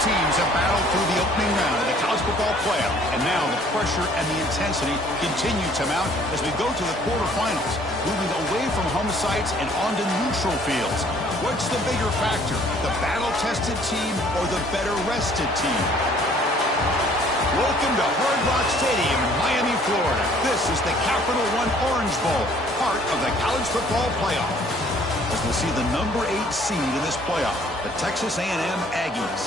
teams have battled through the opening round of the college football playoff, and now the pressure and the intensity continue to mount as we go to the quarterfinals, moving away from home sites and onto neutral fields. What's the bigger factor, the battle-tested team or the better-rested team? Welcome to Hard Rock Stadium in Miami, Florida. This is the Capital One Orange Bowl, part of the college football playoff. As we'll see the number 8 seed in this playoff, the Texas A&M Aggies,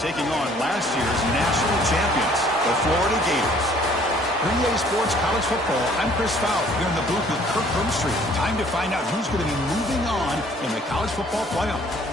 taking on last year's national champions, the Florida Gators. For EA Sports College Football, I'm Chris Fowler here in the booth with Kirk Hermstreet. Time to find out who's going to be moving on in the college football playoff.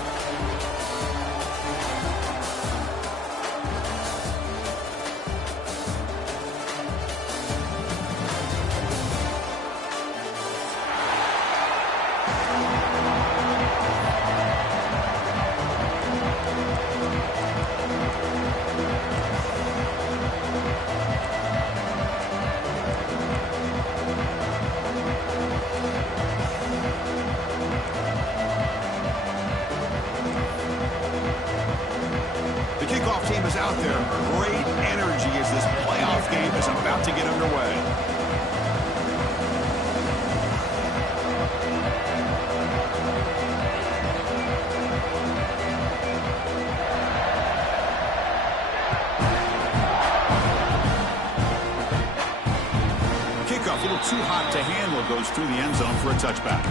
Team is out there. Great energy as this playoff game is about to get underway. Kickoff a little too hot to handle, goes through the end zone for a touchback.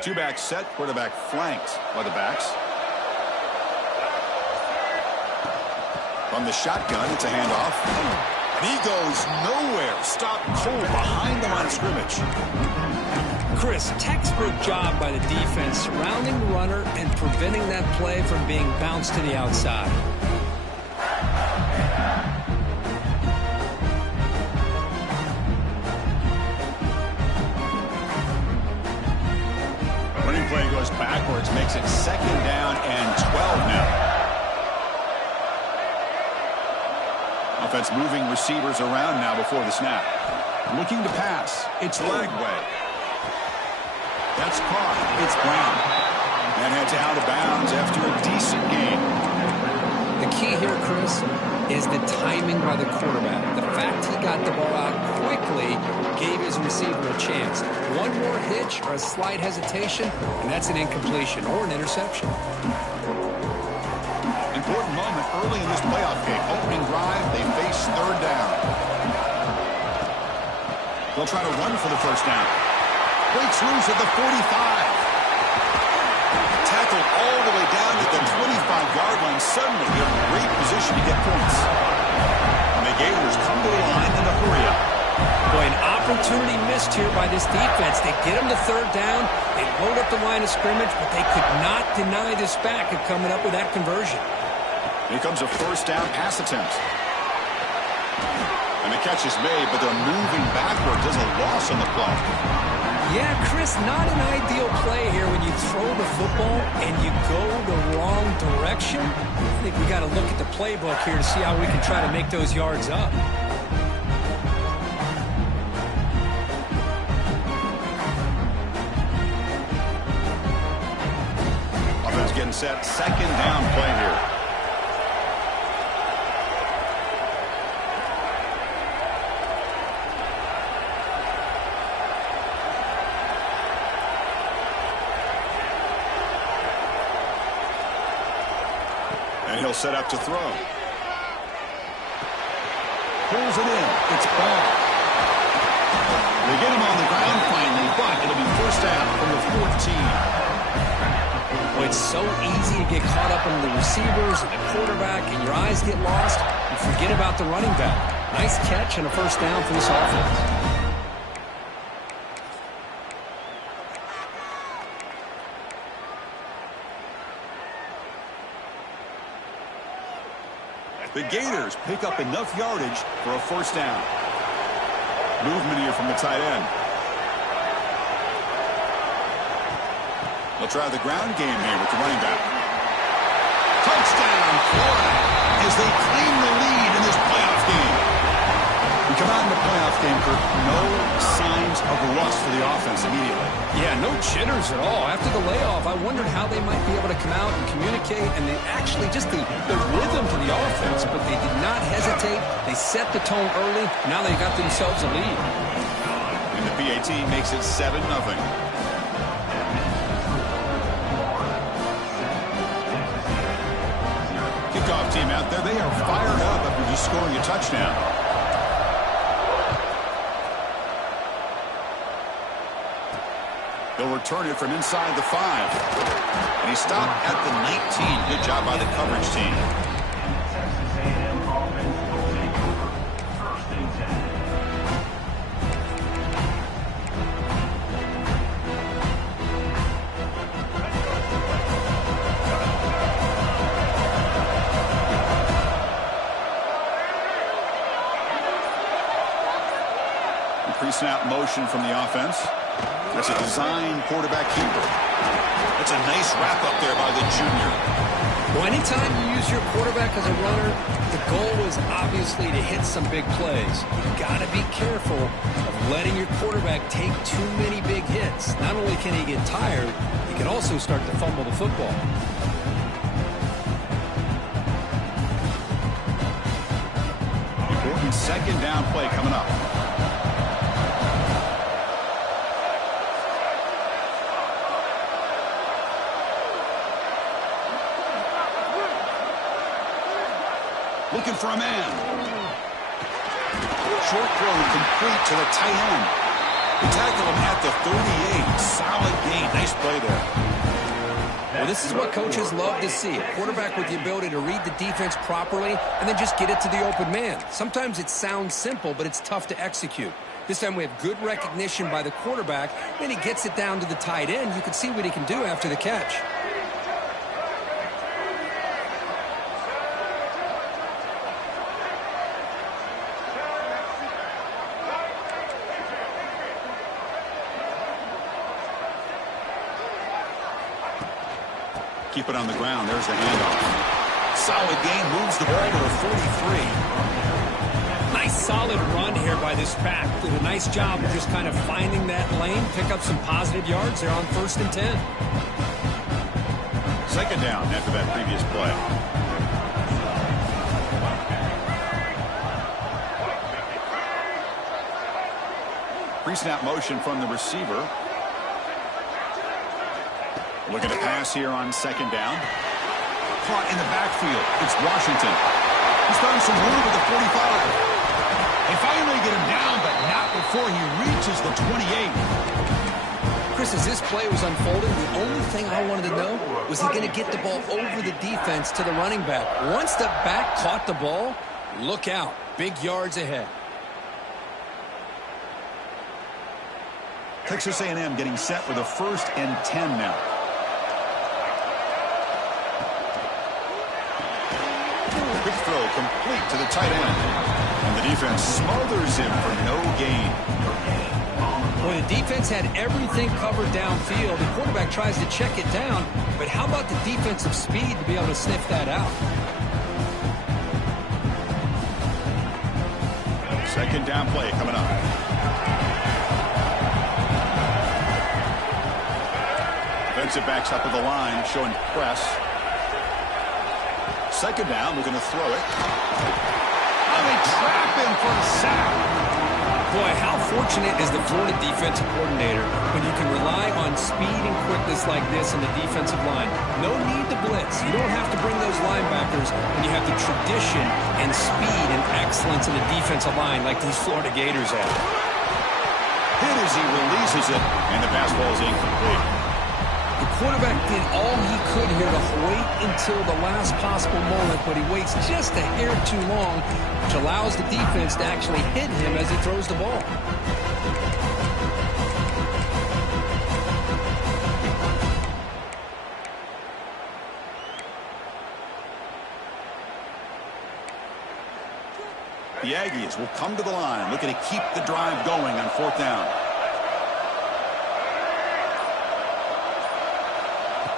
Two-back set, quarterback flanked by the backs. From the shotgun, it's a handoff. And he goes nowhere. Stop cold behind the line of scrimmage. Chris, textbook job by the defense surrounding the runner and preventing that play from being bounced to the outside. Play goes backwards, makes it 2nd down and 12 now. Offense moving receivers around now before the snap. Looking to pass. It's Lagway. That's caught. It's Brown. And heads out of bounds after a decent game. The key here, Chris, is the timing by the quarterback. The fact he got the ball out quickly gave his receiver a chance. One more hitch or a slight hesitation, and that's an incompletion or an interception. Important moment early in this playoff game. Opening drive, they face 3rd down. They'll try to run for the 1st down. Breaks loose at the 45. Tackled all the way down to the 25-yard line. Suddenly, they're in great position to get points. And the Gators come to the line in a hurry up. Boy, an opportunity missed here by this defense. They get them to 3rd down. They load up the line of scrimmage, but they could not deny this back of coming up with that conversion. Here comes a 1st down pass attempt. And the catch is made, but they're moving backwards. There's a loss on the play. Yeah, Chris, not an ideal play here when you throw the football and you go the wrong direction. I think we got to look at the playbook here to see how we can try to make those yards up. Offense getting set. 2nd down play here. And he'll set up to throw. Pulls it in. It's ball. They get him on the ground finally, but it'll be 1st down from the 14. Boy, it's so easy to get caught up in the receivers and the quarterback, and your eyes get lost. You forget about the running back. Nice catch and a first down for this offense. The Gators pick up enough yardage for a first down. Movement here from the tight end. They'll try the ground game here with the running back. Touchdown, Florida, as they claim the lead in this playoff game. We come out in the playoff game, Kirk, no signs of rust for the offense immediately. Yeah, no jitters at all. After the layoff, I wondered how they might be able to come out and communicate, and they actually just the rhythm to the offense, but they did not hesitate. They set the tone early. Now they got themselves a lead. And the PAT makes it 7-0. Kickoff team out there, they are fired up after just scoring a touchdown. They'll return it from inside the 5. And he stopped at the 19. Good job by the coverage team. Pre-snap motion from the offense. That's a design quarterback keeper. That's a nice wrap up there by the junior. Well, anytime you use your quarterback as a runner, the goal is obviously to hit some big plays. You've got to be careful of letting your quarterback take too many big hits. Not only can he get tired, he can also start to fumble the football. Important second down play coming up. Looking for a man. Short throw complete to the tight end. We tackle him at the 38. Solid gain. Nice play there. Well, this is what coaches love to see. A quarterback with the ability to read the defense properly and then just get it to the open man. Sometimes it sounds simple, but it's tough to execute. This time we have good recognition by the quarterback. Then he gets it down to the tight end. You can see what he can do after the catch. Keep it on the ground. There's the handoff. Solid gain. Moves the ball to the 43. Nice solid run here by this back. Did a nice job of just kind of finding that lane, pick up some positive yards there on 1st and 10. Second down after that previous play. Pre-snap motion from the receiver. Looking to pass here on second down. Caught in the backfield. It's Washington. He's found some room at the 45. They finally get him down, but not before he reaches the 28. Chris, as this play was unfolding, the only thing I wanted to know was he going to get the ball over the defense to the running back. Once the back caught the ball, look out. Big yards ahead. Texas A&M getting set with a 1st and 10 now. Quick throw complete to the tight end. And the defense smothers him for no gain. Well, the defense had everything covered downfield. The quarterback tries to check it down, but how about the defensive speed to be able to sniff that out? Second down play coming up. Defensive backs up at the line, showing press. Second down, looking to throw it. And they trap him for a sack. Boy, how fortunate is the Florida defensive coordinator when you can rely on speed and quickness like this in the defensive line. No need to blitz. You don't have to bring those linebackers when you have the tradition and speed and excellence in the defensive line like these Florida Gators have. Hit as he releases it, and the pass ball is incomplete. The quarterback did all he could here to wait until the last possible moment, but he waits just a hair too long, which allows the defense to actually hit him as he throws the ball. The Aggies will come to the line, looking to keep the drive going on 4th down.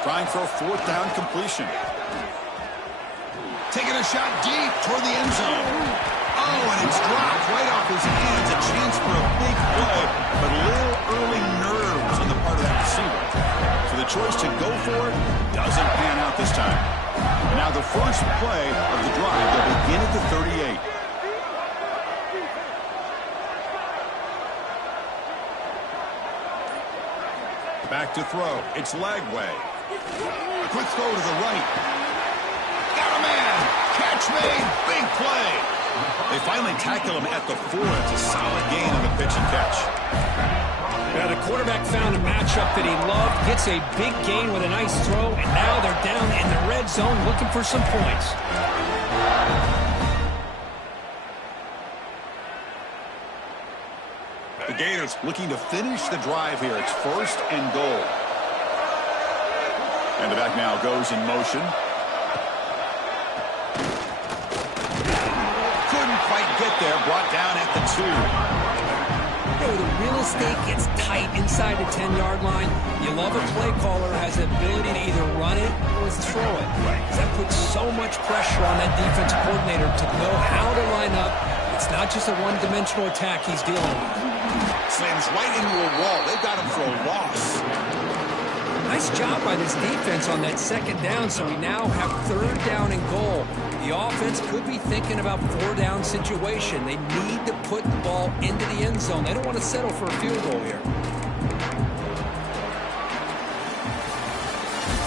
Trying for a 4th down completion. Taking a shot deep toward the end zone. Oh, and it's dropped right off his hands. A chance for a big play, but a little early nerves on the part of that receiver. So the choice to go for it doesn't pan out this time. And now the first play of the drive. They'll begin at the 38. Back to throw. It's Lagway. A quick throw to the right. Got a man. Catch made. Big play. They finally tackle him at the 4. It's a solid gain on the pitch and catch. Now the quarterback found a matchup that he loved, gets a big gain with a nice throw, and now they're down in the red zone looking for some points. The Gators looking to finish the drive here. It's 1st and goal. And the back now goes in motion. Couldn't quite get there. Brought down at the 2. The real estate gets tight inside the 10-yard line. You love a play caller has the ability to either run it or throw it. That puts so much pressure on that defensive coordinator to know how to line up. It's not just a one-dimensional attack he's dealing with. Slams right into a wall. They've got him for a loss. Nice job by this defense on that 2nd down, so we now have 3rd down and goal. The offense could be thinking about 4-down situation. They need to put the ball into the end zone. They don't want to settle for a field goal here.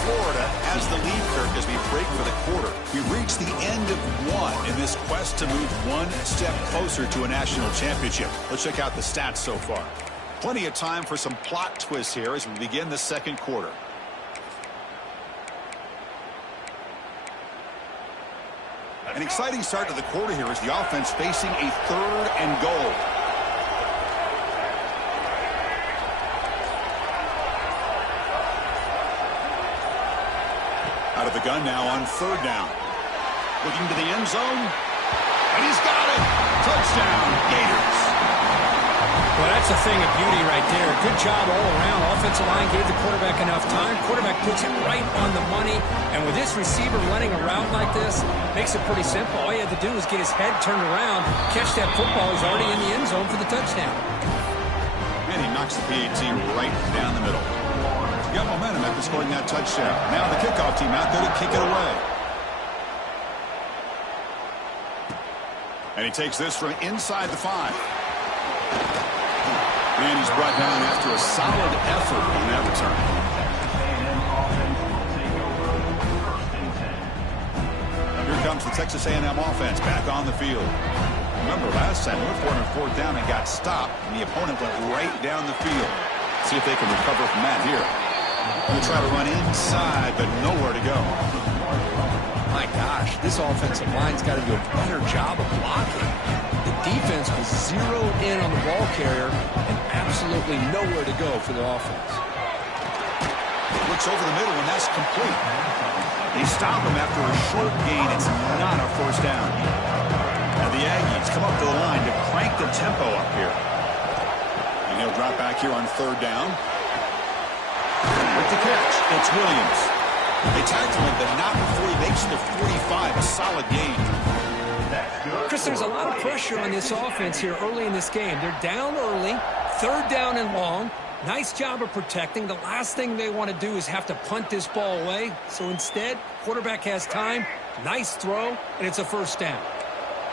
Florida has the lead, Kirk, as we break for the quarter. We reach the end of 1 in this quest to move 1 step closer to a national championship. Let's check out the stats so far. Plenty of time for some plot twists here as we begin the 2nd quarter. An exciting start to the quarter here as the offense facing a 3rd and goal. Out of the gun now on 3rd down. Looking to the end zone. And he's got it. Touchdown, Gators. Well, that's a thing of beauty right there. Good job all around. Offensive line gave the quarterback enough time. Quarterback puts it right on the money. And with this receiver running a route like this, makes it pretty simple. All you had to do was get his head turned around, catch that football. He's already in the end zone for the touchdown. And he knocks the PAT right down the middle. Got momentum after scoring that touchdown. Now the kickoff team out there to kick it away. And he takes this from inside the 5. And he's brought down after a solid effort on that return. Here comes the Texas A&M offense back on the field. Remember last time we went for him on 4th down and got stopped, and the opponent went right down the field. See if they can recover from that here. Going to try to run inside, but nowhere to go. My gosh, this offensive line's got to do a better job of blocking. The defense was zeroed in on the ball carrier and absolutely nowhere to go for the offense. Looks over the middle, and that's complete. They stop him after a short gain. It's not a 1st down. Now the Aggies come up to the line to crank the tempo up here. And he'll drop back here on 3rd down. With the catch, it's Williams. They tackle him, but not before he makes the 45. A solid gain. Chris, there's a lot of pressure on this offense here early in this game. They're down early, 3rd down and long. Nice job of protecting. The last thing they want to do is have to punt this ball away. So instead, quarterback has time, nice throw, and it's a 1st down.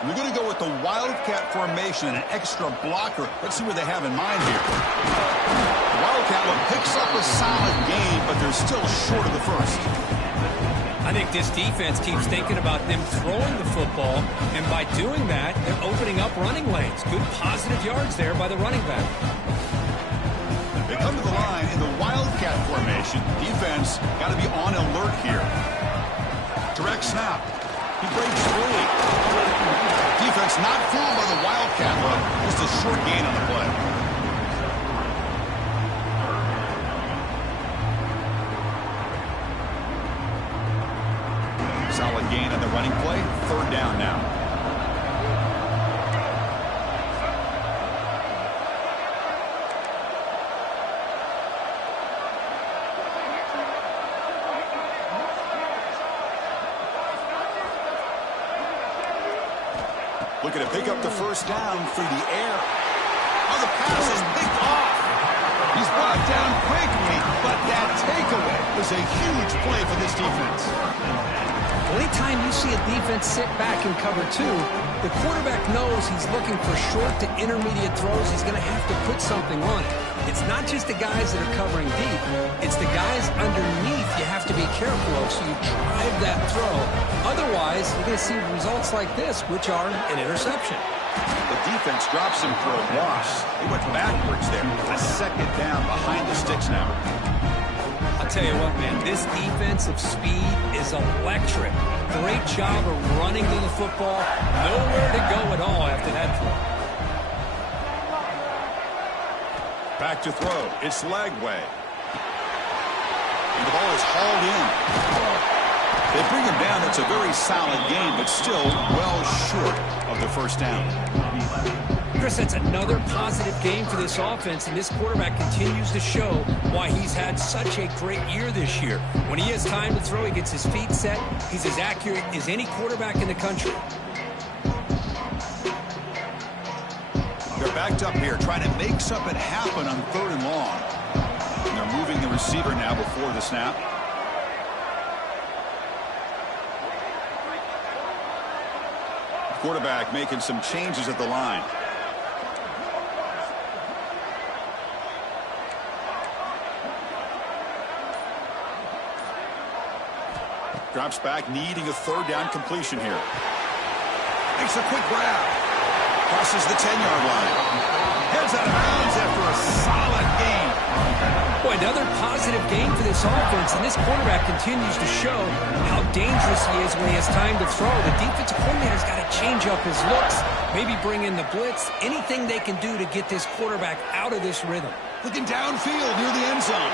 And they're going to go with the Wildcat formation and an extra blocker. Let's see what they have in mind here. The Wildcat one picks up a solid gain, but they're still short of the 1st. I think this defense keeps thinking about them throwing the football, and by doing that, they're opening up running lanes. Good positive yards there by the running back. They come to the line in the Wildcat formation. Defense got to be on alert here. Direct snap. He breaks free. Defense not fooled by the Wildcat look. Just a short gain on the play. Solid gain on the running play. Third down now. Looking to pick up the first down through the air. Oh, the pass is picked off. He's brought down quickly, but that takeaway was a huge play for this defense. Anytime you see a defense sit back and cover two, the quarterback knows he's looking for short to intermediate throws. He's going to have to put something on it. It's not just the guys that are covering deep. It's the guys underneath you have to be careful of, so you drive that throw. Otherwise, you're going to see results like this, which are an interception. The defense drops him for a loss. He went backwards there. A second down behind the sticks now. I'll tell you what, man, this defensive speed is electric. Great job of running to the football. Nowhere to go at all after that throw. Back to throw. It's Lagway. And the ball is hauled in. They bring him down. It's a very solid game, but still well short of the first down. Chris, that's another positive game for this offense, and this quarterback continues to show why he's had such a great year this year. When he has time to throw, he gets his feet set. He's as accurate as any quarterback in the country. They're backed up here, trying to make something happen on 3rd and long. And they're moving the receiver now before the snap. Quarterback making some changes at the line. Drops back, needing a 3rd down completion here. Makes a quick grab. Crosses the 10-yard line. Heads out of bounds after a solid gain. Boy, another positive game for this offense, and this quarterback continues to show how dangerous he is when he has time to throw. The defensive coordinator's got to change up his looks, maybe bring in the blitz, anything they can do to get this quarterback out of this rhythm. Looking downfield near the end zone.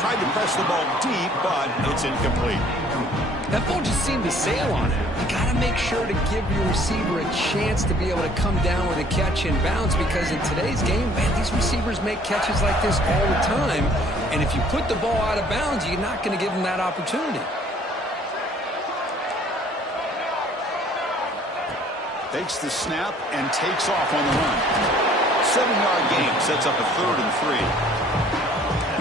Tried to press the ball deep, but it's incomplete. That ball just seemed to sail on it. You got to make sure to give your receiver a chance to be able to come down with a catch in bounds, because in today's game, man, these receivers make catches like this all the time. And if you put the ball out of bounds, you're not going to give them that opportunity. Takes the snap and takes off on the run. 7-yard gain sets up a 3rd and 3.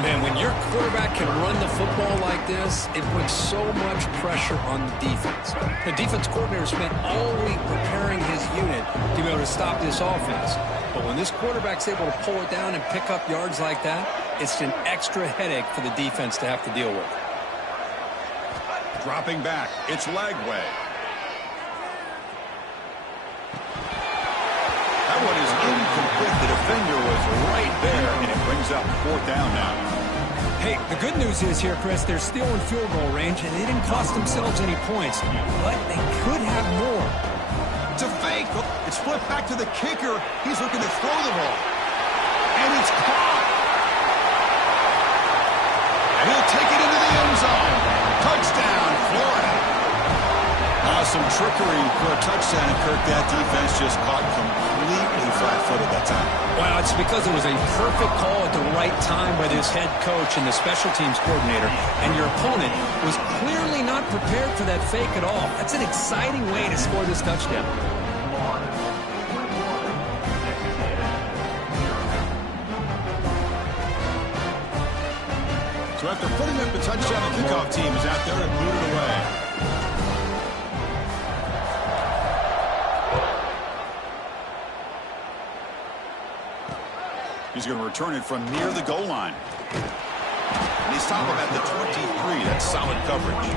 Man, when your quarterback can run the football like this, it puts so much pressure on the defense. The defense coordinator spent all week preparing his unit to be able to stop this offense. But when this quarterback's able to pull it down and pick up yards like that, it's an extra headache for the defense to have to deal with. Dropping back, it's Lagway. That one is incomplete. The defender was right there, and it brings up 4th down now. Hey, the good news is here, Chris, they're still in field goal range, and they didn't cost themselves any points, but they could have more. It's a fake. It's flipped back to the kicker. He's looking to throw the ball. And it's caught. And he'll take it into the end zone. Touchdown, Florida. Some trickery for a touchdown, and Kirk, that defense just caught completely flat-footed that time. Well, it's because it was a perfect call at the right time by this head coach and the special teams coordinator, and your opponent was clearly not prepared for that fake at all. That's an exciting way to score this touchdown. So after putting up the touchdown, the kickoff team is out there to boot it away. He's going to return it from near the goal line. And he's top him at the 23. That's solid coverage.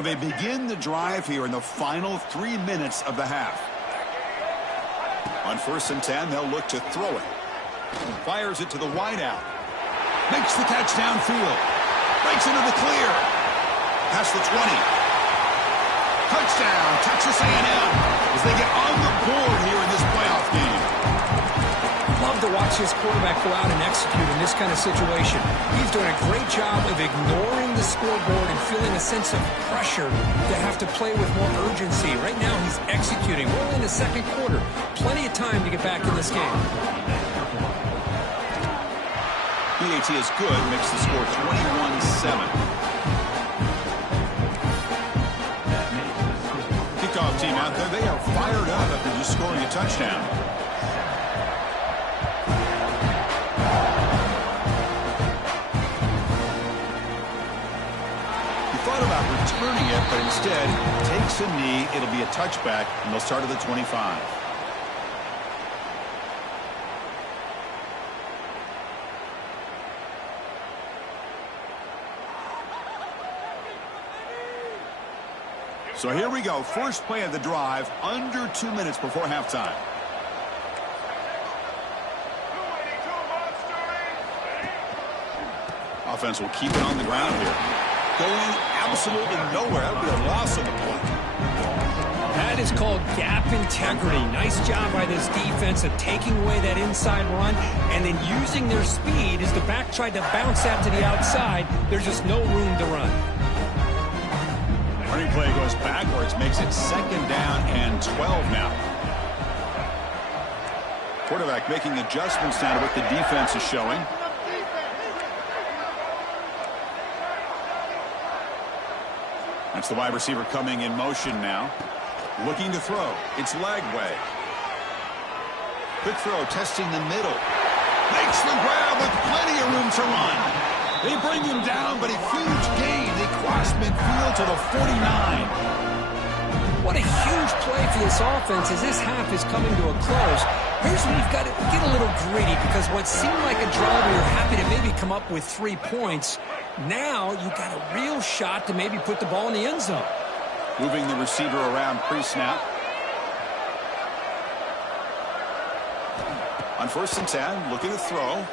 So they begin the drive here in the final 3 minutes of the half. On 1st and 10, they'll look to throw it. Fires it to the wideout. Makes the catch downfield. Breaks into the clear. Past the 20. Touchdown, Texas A&M, as they get on the board here in this playoff game. Love to watch this quarterback go out and execute in this kind of situation. He's doing a great job of ignoring the scoreboard and feeling a sense of pressure to have to play with more urgency. Right now, he's executing. We're only in the second quarter. Plenty of time to get back in this game. PAT is good, makes the score 21-7. Kickoff team out there, they are fired up after just scoring a touchdown. He thought about returning it, but instead takes a knee. It'll be a touchback, and they'll start at the 25. So here we go. First play of the drive, under 2 minutes before halftime. Offense will keep it on the ground here. Going absolutely nowhere. That would be a loss of the play. That is called gap integrity. Nice job by this defense of taking away that inside run and then using their speed as the back tried to bounce that to the outside. There's just no room to run. Running play goes backwards, makes it 2nd down and 12 now. Quarterback making adjustments now to what the defense is showing. That's the wide receiver coming in motion now. Looking to throw. It's Lagway. Quick throw, testing the middle. Makes the grab with plenty of room to run. They bring him down, but a huge gain. They cross midfield to the 49. What a huge play for this offense as this half is coming to a close. Here's where you've got to get a little gritty, because what seemed like a drive where you're happy to maybe come up with 3 points, now you've got a real shot to maybe put the ball in the end zone. Moving the receiver around pre-snap. On 1st and 10, looking to throw.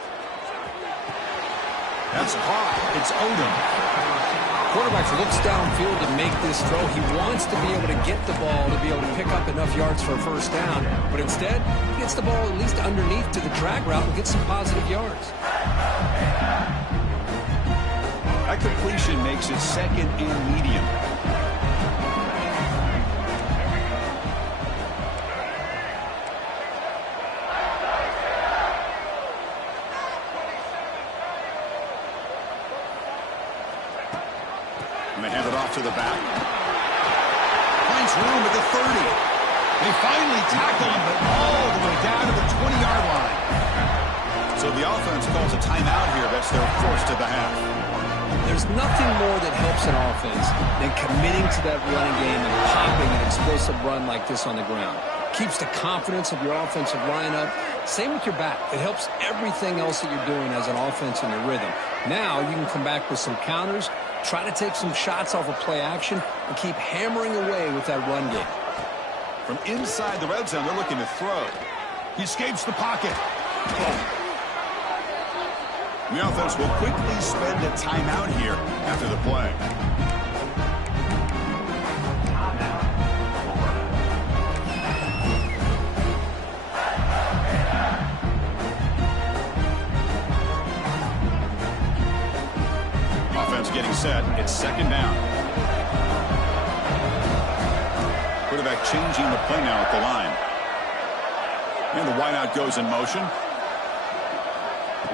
That's caught. It's Odom. Quarterback looks downfield to make this throw. He wants to be able to get the ball to be able to pick up enough yards for a 1st down. But instead, he gets the ball at least underneath to the drag route and gets some positive yards. That completion makes it 2nd and medium. And they hand it off to the back. Finds room at the 30. They finally tackle him, but all the way down to the 20-yard line. So the offense calls a timeout here. That's their 1st of the half. There's nothing more that helps an offense than committing to that running game and popping an explosive run like this on the ground. Keeps the confidence of your offensive lineup. Same with your back. It helps everything else that you're doing as an offense in your rhythm. Now you can come back with some counters, try to take some shots off of play action, and keep hammering away with that run game. From inside the red zone, they're looking to throw. He escapes the pocket. The offense will quickly spend a timeout here after the play. Offense getting set. It's 2nd down. Quarterback changing the play now at the line. And the wideout goes in motion.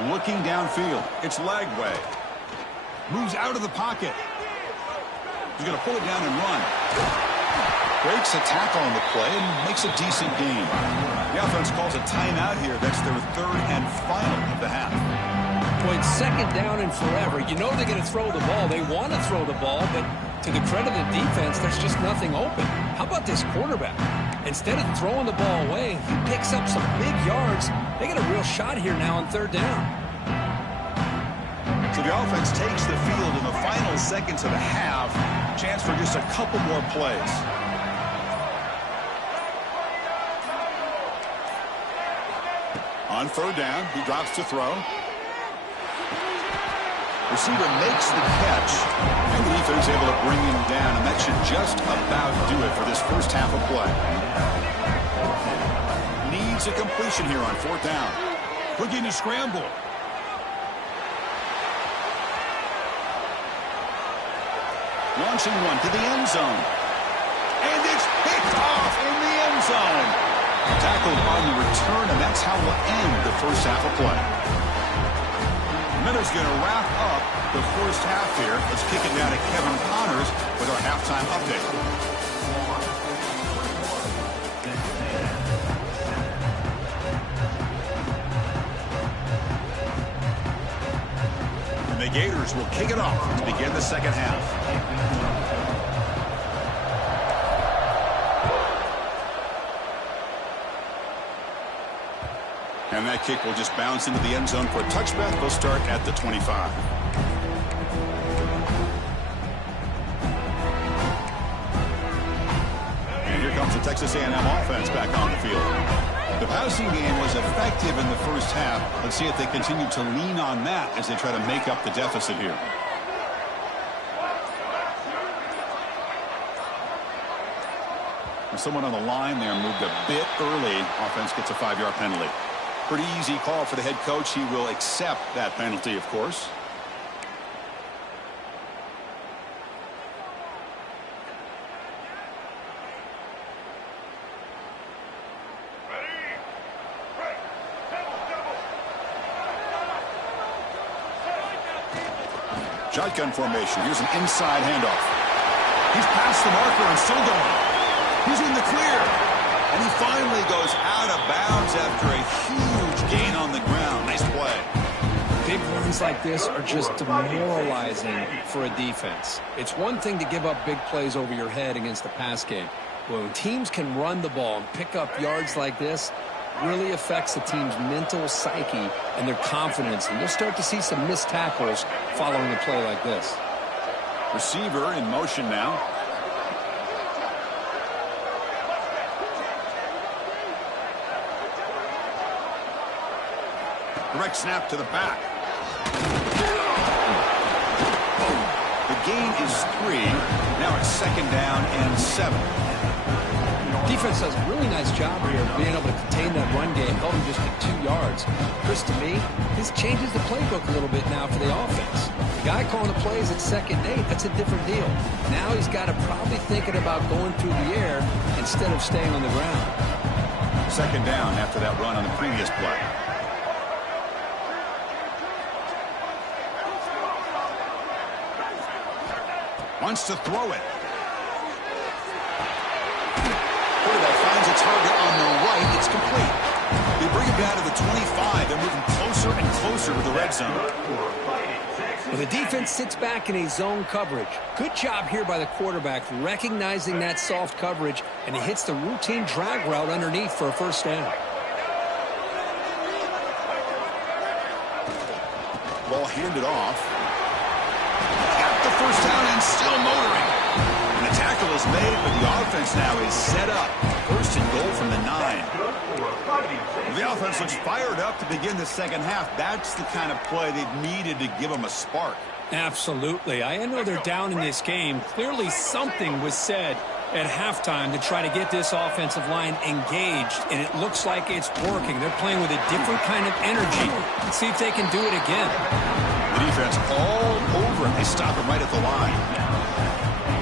Looking downfield. It's Lagway. Moves out of the pocket. He's going to pull it down and run. Breaks a tackle on the play and makes a decent gain. The offense calls a timeout here. That's their 3rd and final of the half. Well, it's 2nd down and forever. You know they're going to throw the ball. They want to throw the ball, but to the credit of the defense, there's just nothing open. How about this quarterback? Instead of throwing the ball away, he picks up some big yards. They got a real shot here now on 3rd down. So the offense takes the field in the final seconds of the half. Chance for just a couple more plays. On third down, he drops to throw. Receiver makes the catch, and the defense is able to bring him down, and that should just about do it for this first half of play. Needs a completion here on fourth down. Looking to scramble. Launching one to the end zone. And it's picked off in the end zone. Tackled on the return, and that's how we'll end the first half of play. Miller's going to wrap up the first half here. Let's kick it down to Kevin Connors with our halftime update. And the Gators will kick it off to begin the second half. And that kick will just bounce into the end zone for a touchback. They'll start at the 25. And here comes the Texas A&M offense back on the field. The passing game was effective in the first half. Let's see if they continue to lean on that as they try to make up the deficit here. Someone on the line there moved a bit early. Offense gets a 5-yard penalty. Pretty easy call for the head coach. He will accept that penalty, of course. Shotgun formation. Here's an inside handoff. He's past the marker and still going. He's in the clear. And he finally goes out of bounds after a huge gain on the ground. Nice play. Big runs like this are just demoralizing for a defense. It's one thing to give up big plays over your head against the pass game. When teams can run the ball and pick up yards like this, really affects the team's mental psyche and their confidence. And you'll start to see some missed tackles following a play like this. Receiver in motion now. Direct snap to the back. The gain is 3. Now it's second down and 7. Defense does a really nice job here of being able to contain that run game, held him just at 2 yards. Chris, to me, this changes the playbook a little bit now for the offense. The guy calling the plays at 2nd and 8, that's a different deal. Now he's got to probably thinking about going through the air instead of staying on the ground. Second down after that run on the previous play. Wants to throw it. Forida finds a target on the right. It's complete. They bring it down to the 25. They're moving closer and closer to the red zone. Well, the defense sits back in a zone coverage. Good job here by the quarterback recognizing that soft coverage, and he hits the routine drag route underneath for a first down. Ball handed off. Got the first down and still motoring. And the tackle is made, but the offense now is set up. First and goal from the 9. The offense looks fired up to begin the second half. That's the kind of play they've needed to give them a spark. Absolutely. I know they're down in this game. Clearly something was said at halftime to try to get this offensive line engaged, and it looks like it's working. They're playing with a different kind of energy. Let's see if they can do it again. The defense all over it. They stop him right at the line.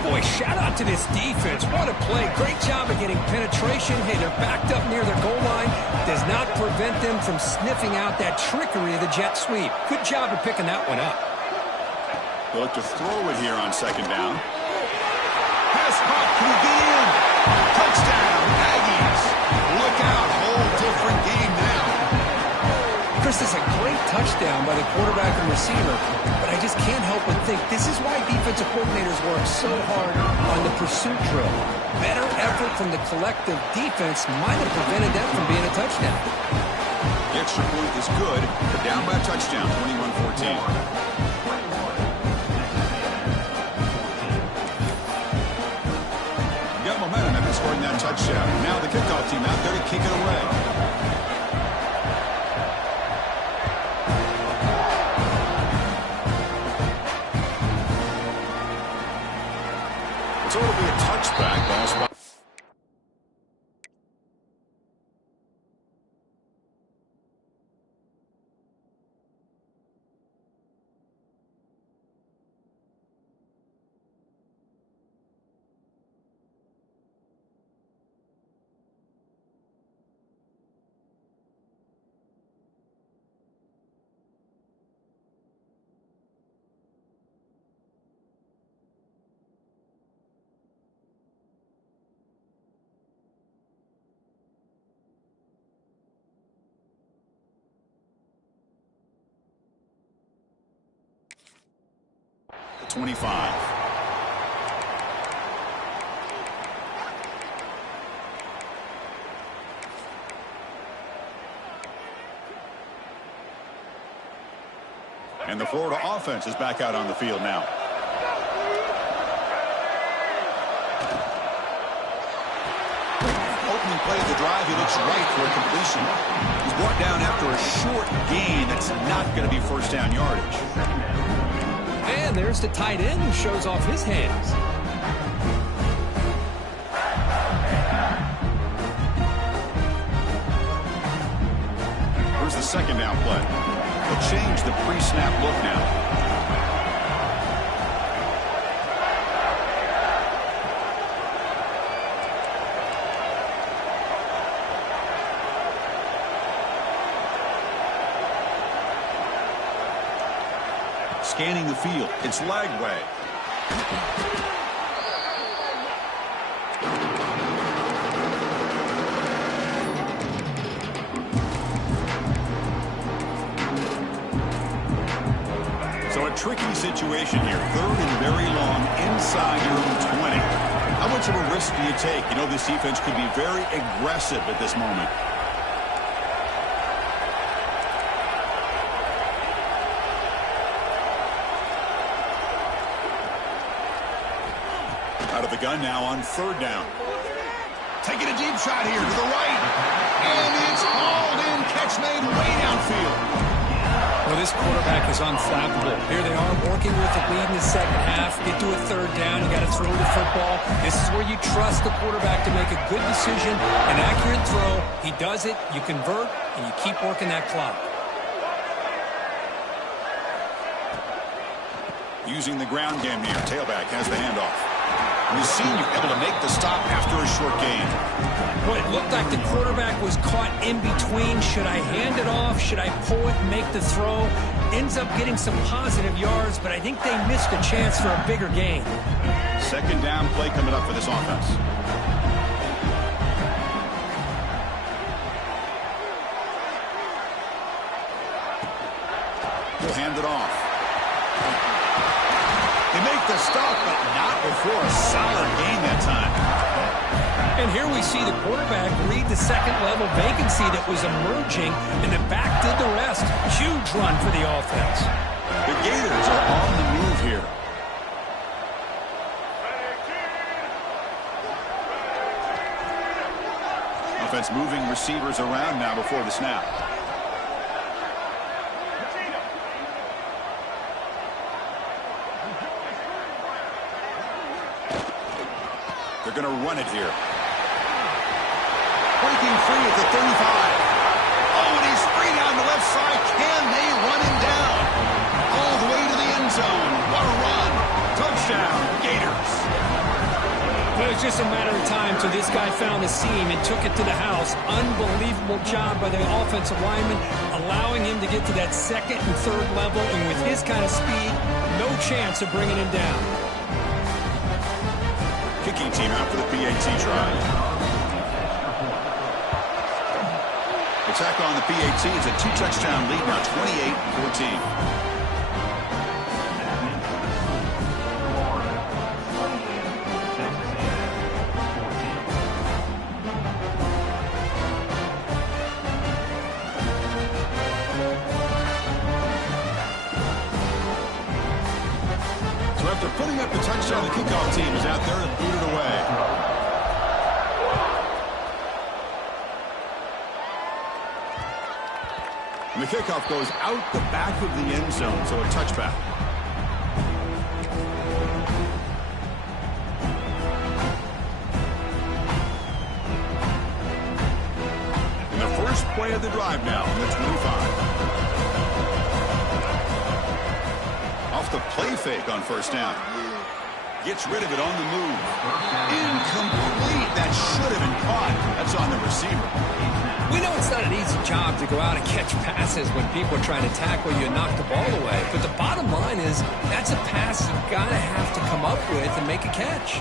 Boy, shout out to this defense. What a play. Great job of getting penetration. Hey, they're backed up near their goal line. Does not prevent them from sniffing out that trickery of the jet sweep. Good job of picking that one up. They'll look to throw it here on second down. Pass caught. Can he get in? Touchdown, Aggies. Look out. Whole different game now. Chris, is a great touchdown by the quarterback and receiver, but I just can't help but think this is why defensive coordinators work so hard on the pursuit drill. Better effort from the collective defense might have prevented that from being a touchdown. The extra point is good. They're down by a touchdown, 21-14. in scoring that touchdown. Now the kickoff team out there to kick it away. So it'll be a touchback. Ball spot. The 25. And the Florida offense is back out on the field now. Opening play of the drive, he looks right for a completion. He's brought down after a short gain that's not going to be first down yardage. And there's the tight end who shows off his hands. Here's the second down play. They'll change the pre-snap look now. Scanning the field. It's Lagway. So a tricky situation here. Third and very long inside your own 20. How much of a risk do you take? You know, this defense could be very aggressive at this moment. Out of the gun now on third down. Taking a deep shot here to the right. And it's hauled in. Catch made way downfield. Well, this quarterback is unflappable. Here they are working with the lead in the second half. Get to a third down. You got to throw the football. This is where you trust the quarterback to make a good decision, an accurate throw. He does it. You convert, and you keep working that clock. Using the ground game here. Tailback has the handoff. We've seen you able to make the stop after a short gain. Well, it looked like the quarterback was caught in between. Should I hand it off? Should I pull it and make the throw? Ends up getting some positive yards, but I think they missed a chance for a bigger gain. Second down play coming up for this offense. We'll hand it off. They make the stop, but not before a solid gain that time. And here we see the quarterback read the second-level vacancy that was emerging, and the back did the rest. Huge run for the offense. The Gators are on the move here. Offense moving receivers around now before the snap. They're going to run it here. Breaking free at the 35. Oh, and he's free down the left side. Can they run him down? All the way to the end zone. What a run. Touchdown, Gators. Well, it was just a matter of time till this guy found a seam and took it to the house. Unbelievable job by the offensive lineman, allowing him to get to that second and third level. And with his kind of speed, no chance of bringing him down. Kicking team out for the PAT try. Attack on the PAT. It's a two-touchdown lead now, 28-14. So after putting up the touchdown, the kickoff team is out there to boot it away. And the kickoff goes out the back of the end zone, so a touchback. And the first play of the drive now on the 25. Off the play fake on first down. Gets rid of it on the move. Incomplete. That should have been caught. That's on the receiver. We know it's not an easy job to go out and catch passes when people are trying to tackle you and knock the ball away. But the bottom line is that's a pass you got to have to come up with and make a catch.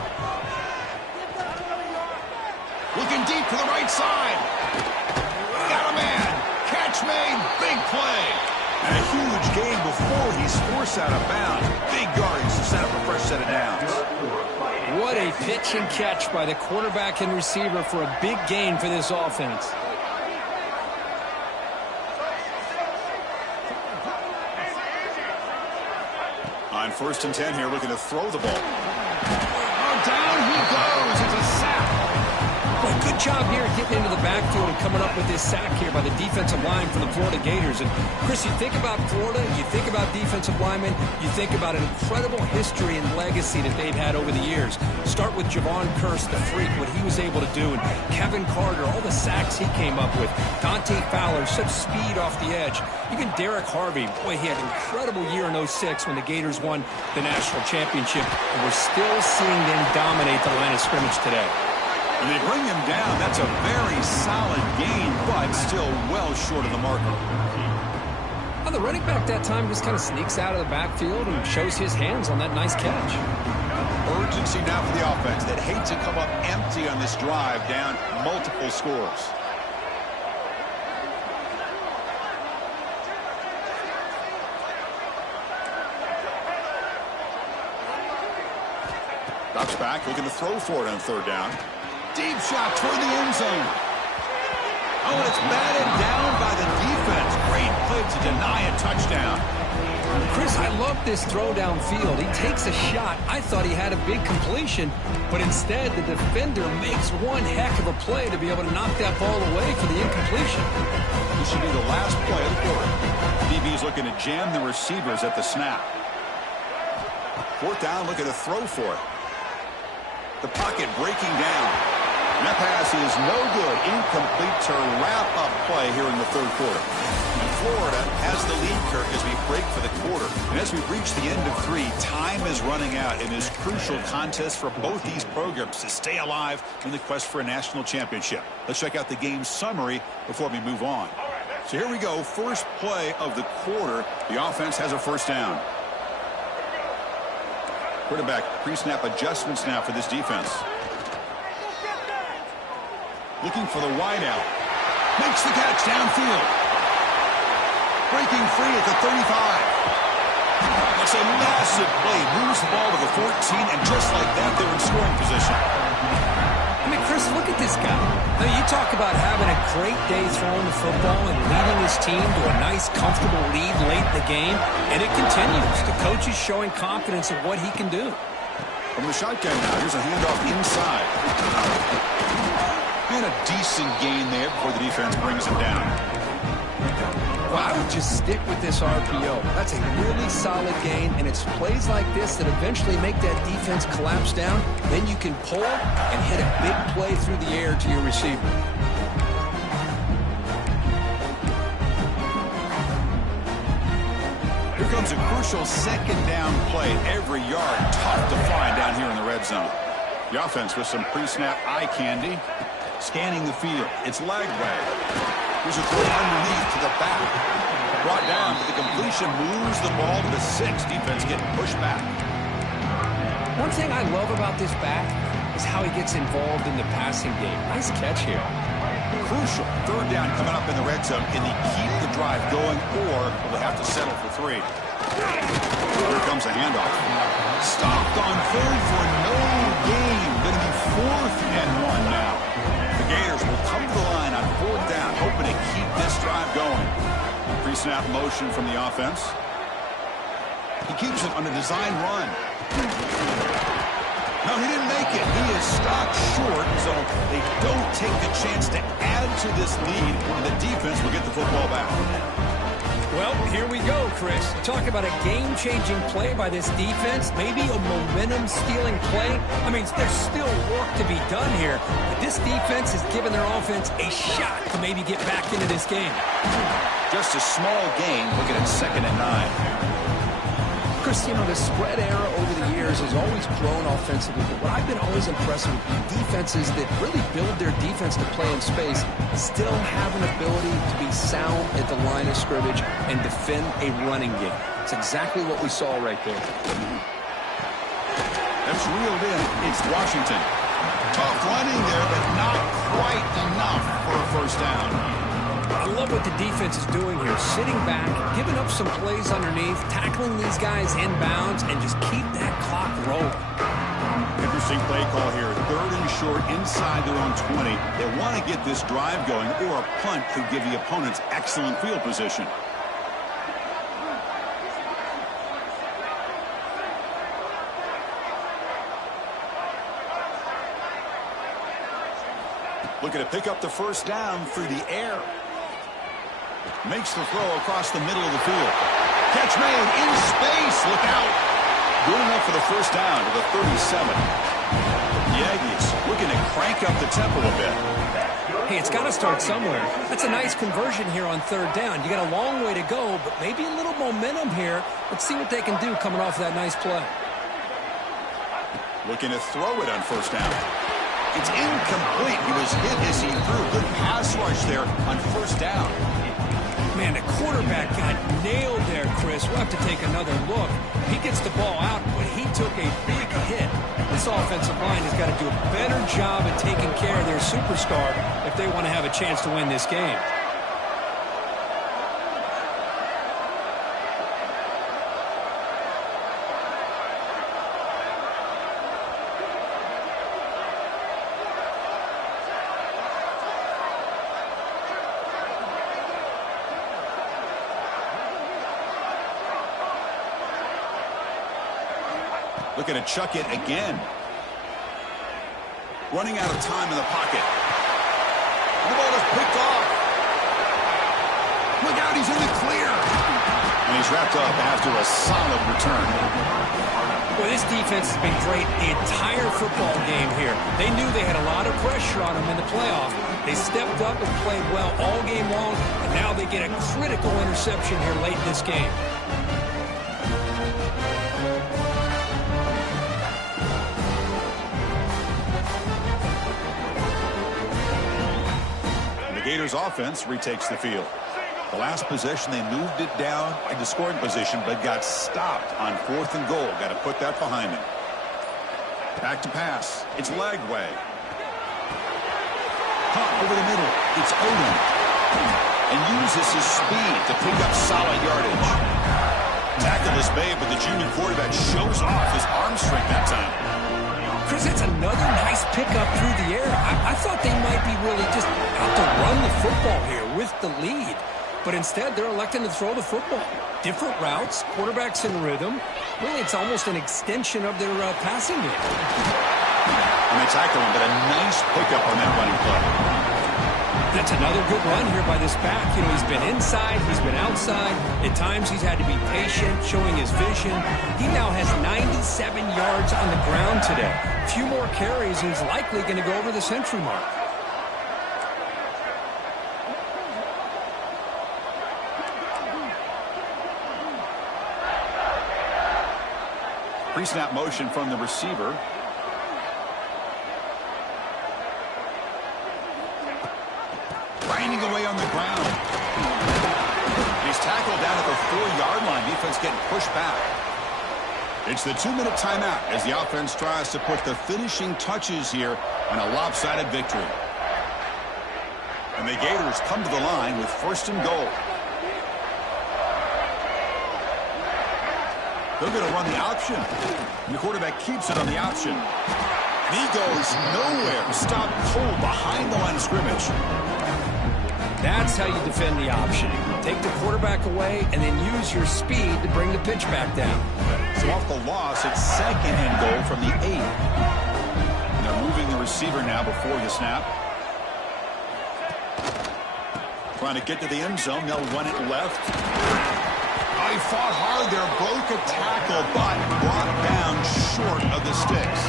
Looking deep to the right side. Got a man. Catch made. Big play. And a huge gain before he's forced out of bounds. Big yardage to set up a fresh set of downs. What a pitch and catch by the quarterback and receiver for a big gain for this offense. On 1st and 10 here, looking to throw the ball. Oh, down he goes. It's a sack. Well, good job here getting into the backfield and coming up with this sack here by the defensive line for the Florida Gators. And, Chris, you think about Florida, you think about defensive linemen, you think about an incredible history and legacy that they've had over the years. Start with Javon Curse, the freak, what he was able to do, and Kevin Carter, all the sacks he came up with. Dante Fowler, such speed off the edge. Even Derek Harvey, boy, he had an incredible year in '06 when the Gators won the national championship. And we're still seeing them dominate the line of scrimmage today. And they bring him down. That's a very solid gain, but still well short of the marker. Well, the running back that time just kind of sneaks out of the backfield and shows his hands on that nice catch. Urgency now for the offense that hate to come up empty on this drive, down multiple scores. Drops back, looking to throw for it on 3rd down. Deep shot toward the end zone. Oh, and it's batted down by the defense. Great play to deny a touchdown. Chris, I love this throw downfield. He takes a shot. I thought he had a big completion, but instead the defender makes one heck of a play to be able to knock that ball away for the incompletion. This should be the last play of the quarter. DB's looking to jam the receivers at the snap. 4th down, looking to throw for it. The pocket breaking down. And that pass is no good. Incomplete to wrap up play here in the 3rd quarter. And Florida has the lead, Kirk, as we break for the quarter. And as we reach the end of 3, time is running out in this crucial contest for both these programs to stay alive in the quest for a national championship. Let's check out the game summary before we move on. So here we go. First play of the quarter. The offense has a 1st down. Quarterback pre-snap adjustments now for this defense. Looking for the wideout. Makes the catch downfield. Breaking free at the 35. That's a massive play. Moves the ball to the 14, and just like that, they're in scoring position. I mean, Chris, look at this guy. Now, you talk about having a great day throwing the football and leading his team to a nice, comfortable lead late in the game, and it continues. The coach is showing confidence of what he can do. From the shotgun now, here's a handoff inside. And a decent gain there before the defense brings him down. Well, I would just stick with this RPO. That's a really solid gain, and it's plays like this that eventually make that defense collapse down. Then you can pull and hit a big play through the air to your receiver. Here comes a crucial 2nd down play. Every yard tough to find down here in the red zone. The offense with some pre-snap eye candy. Scanning the field. It's leg way. Here's a throw underneath to the back. Brought down, but the completion moves the ball to the 6. Defense getting pushed back. One thing I love about this back is how he gets involved in the passing game. Nice catch here. Crucial 3rd down coming up in the red zone. Can they keep the drive going, or will they have to settle for 3? Here comes a handoff. Stopped on 3rd for no gain. Going to be 4th and 1 now. The Gators will come to the line on 4th down, hoping to keep this drive going. Pre-snap motion from the offense. He keeps it on a design run. No, he didn't make it. He is stopped short, so they don't take the chance to add to this lead, and the defense will get the football back. Well, here we go, Chris. Talk about a game-changing play by this defense, maybe a momentum-stealing play. I mean, there's still work to be done here, but this defense has given their offense a shot to maybe get back into this game. Just a small gain, looking at 2nd and 9. Chris, you know, the spread era over the years has always grown offensively, but what I've been always impressed with defenses that really build their defense to play in space still have an ability to be sound at the line of scrimmage and defend a running game. It's exactly what we saw right there. That's reeled in. It's Washington. Tough running there, but not quite enough for a first down. I love what the defense is doing here, sitting back, giving up some plays underneath, tackling these guys inbounds, and just keep that clock rolling. Interesting play call here. 3rd and short inside their own 20. They want to get this drive going, or a punt could give the opponents excellent field position. Looking to pick up the first down through the air. Makes the throw across the middle of the field. Catch made in space. Look out. Good enough for the first down to the 37. The Aggies looking to crank up the tempo a bit. Hey, it's got to start somewhere. That's a nice conversion here on 3rd down. You got a long way to go, but maybe a little momentum here. Let's see what they can do coming off that nice play. Looking to throw it on first down. It's incomplete. He was hit as he threw. Good pass rush there on first down. Man, the quarterback got nailed there, Chris. We'll have to take another look. He gets the ball out, but he took a big hit. This offensive line has got to do a better job at taking care of their superstar if they want to have a chance to win this game. Looking to chuck it again. Running out of time in the pocket. The ball is picked off. Look out, he's in the clear. And he's wrapped up after a solid return. Well, this defense has been great the entire football game here. They knew they had a lot of pressure on them in the playoff. They stepped up and played well all game long, and now they get a critical interception here late in this game. Gators offense retakes the field. The last possession, they moved it down into scoring position, but got stopped on 4th and goal. Got to put that behind them. Back to pass. It's Lagway. Caught over the middle. It's Odom. And uses his speed to pick up solid yardage. Tackle is made, but the junior quarterback shows off his arm strength that time. Chris, it's another nice pickup through the air. I thought they might be really just out to run the football here with the lead. But instead, they're electing to throw the football. Different routes, quarterbacks in rhythm. Really, it's almost an extension of their passing game. And they tackle him, but a nice pickup on that running play. That's another good run here by this back. You know, he's been inside, he's been outside. At times, he's had to be patient, showing his vision. He now has 97 yards on the ground today. A few more carries, and he's likely going to go over the century mark. Pre-snap motion from the receiver. Grinding away on the ground. And he's tackled down at the 4-yard line. Defense getting pushed back. It's the 2-minute timeout as the offense tries to put the finishing touches here on a lopsided victory. And the Gators come to the line with 1st and goal. They're going to run the option. And the quarterback keeps it on the option. And he goes nowhere. Stopped cold behind the line of scrimmage. That's how you defend the option. Take the quarterback away and then use your speed to bring the pitch back down. So off the loss, it's 2nd and goal from the 8. And they're moving the receiver now before the snap. Trying to get to the end zone. They'll run it left. he fought hard there, broke a tackle, but brought down short of the sticks.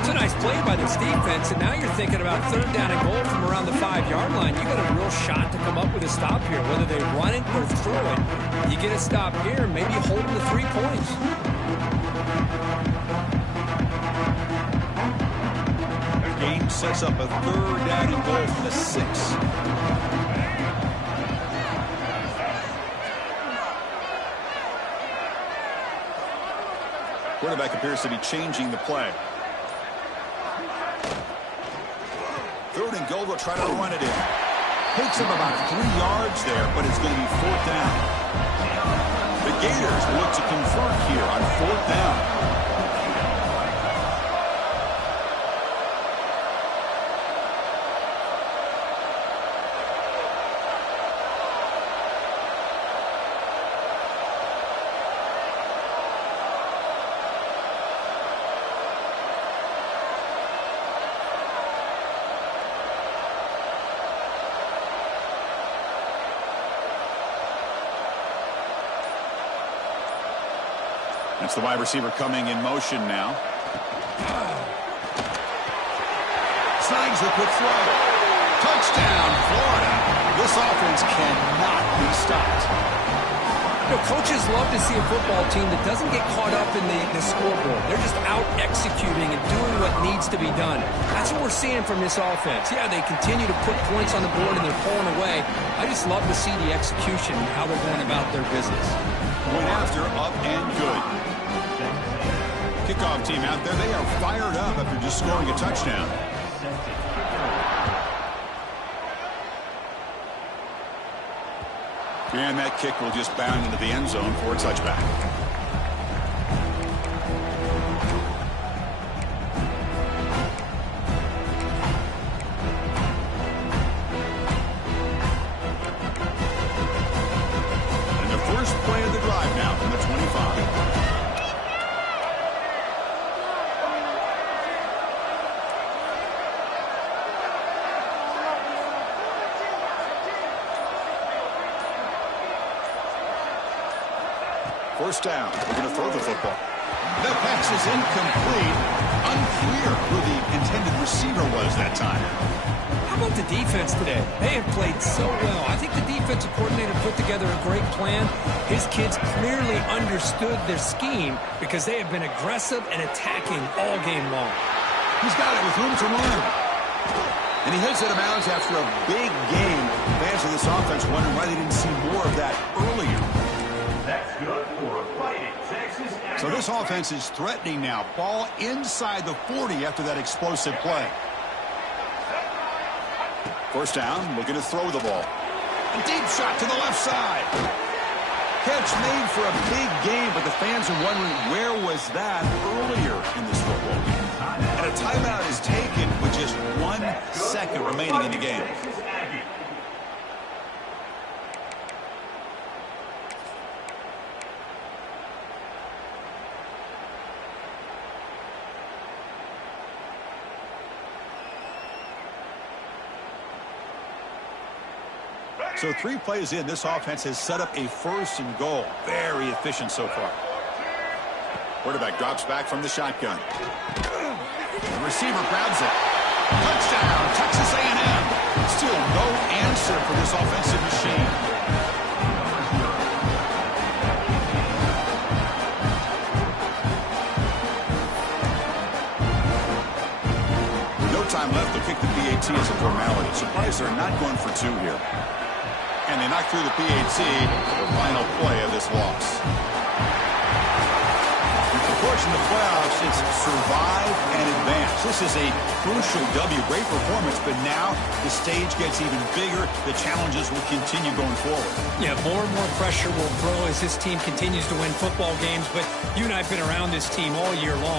It's a nice play by this defense, and now you're thinking about third down and goal from around the 5-yard line. You got a real shot to come up with a stop here, whether they run it or throw it. You get a stop here, maybe hold them to 3 points. The game sets up a third down and goal from the 6. Quarterback appears to be changing the play. Third and goal, they'll try to run it in. Takes him about 3 yards there, but it's going to be 4th down. The Gators look to convert here on 4th down. It's the wide receiver coming in motion now. Snags the quick throw. Touchdown, Florida. This offense cannot be stopped. You know, coaches love to see a football team that doesn't get caught up in the scoreboard. They're just out executing and doing what needs to be done. That's what we're seeing from this offense. Yeah, they continue to put points on the board and they're pulling away. I just love to see the execution and how they're going about their business. Went after, up and good. Kickoff team out there, they are fired up after just scoring a touchdown. And that kick will just bound into the end zone for a touchback. And the first play of the drive now from the 25. First down. We're going to throw the football. The pass is incomplete. Unclear who the intended receiver was that time. How about the defense today? They have played so well. I think the defensive coordinator put together a great plan. His kids clearly understood their scheme because they have been aggressive and attacking all game long. He's got it with room to run. And he hits it out of bounds after a big game. Fans of this offense wondering why they didn't see more of that earlier. That's good for a fighting Texas. So this offense is threatening now. Ball inside the 40 after that explosive play. First down, looking to throw the ball. A deep shot to the left side. Catch made for a big game, but the fans are wondering where was that earlier in this football game. And a timeout is taken with just 1 second remaining in the game. So 3 plays in, this offense has set up a first and goal. Very efficient so far. Quarterback drops back from the shotgun. The receiver grabs it. Touchdown, Texas A&M. Still no answer for this offensive machine. No time left to kick the PAT as a formality. Surprised they're not going for 2 here. And they knock through the PAT, the final play of this loss. Of course, in the playoffs, it's survive and advance. This is a crucial W. Great performance, but now the stage gets even bigger. The challenges will continue going forward. Yeah, more and more pressure will grow as this team continues to win football games, but you and I have been around this team all year long.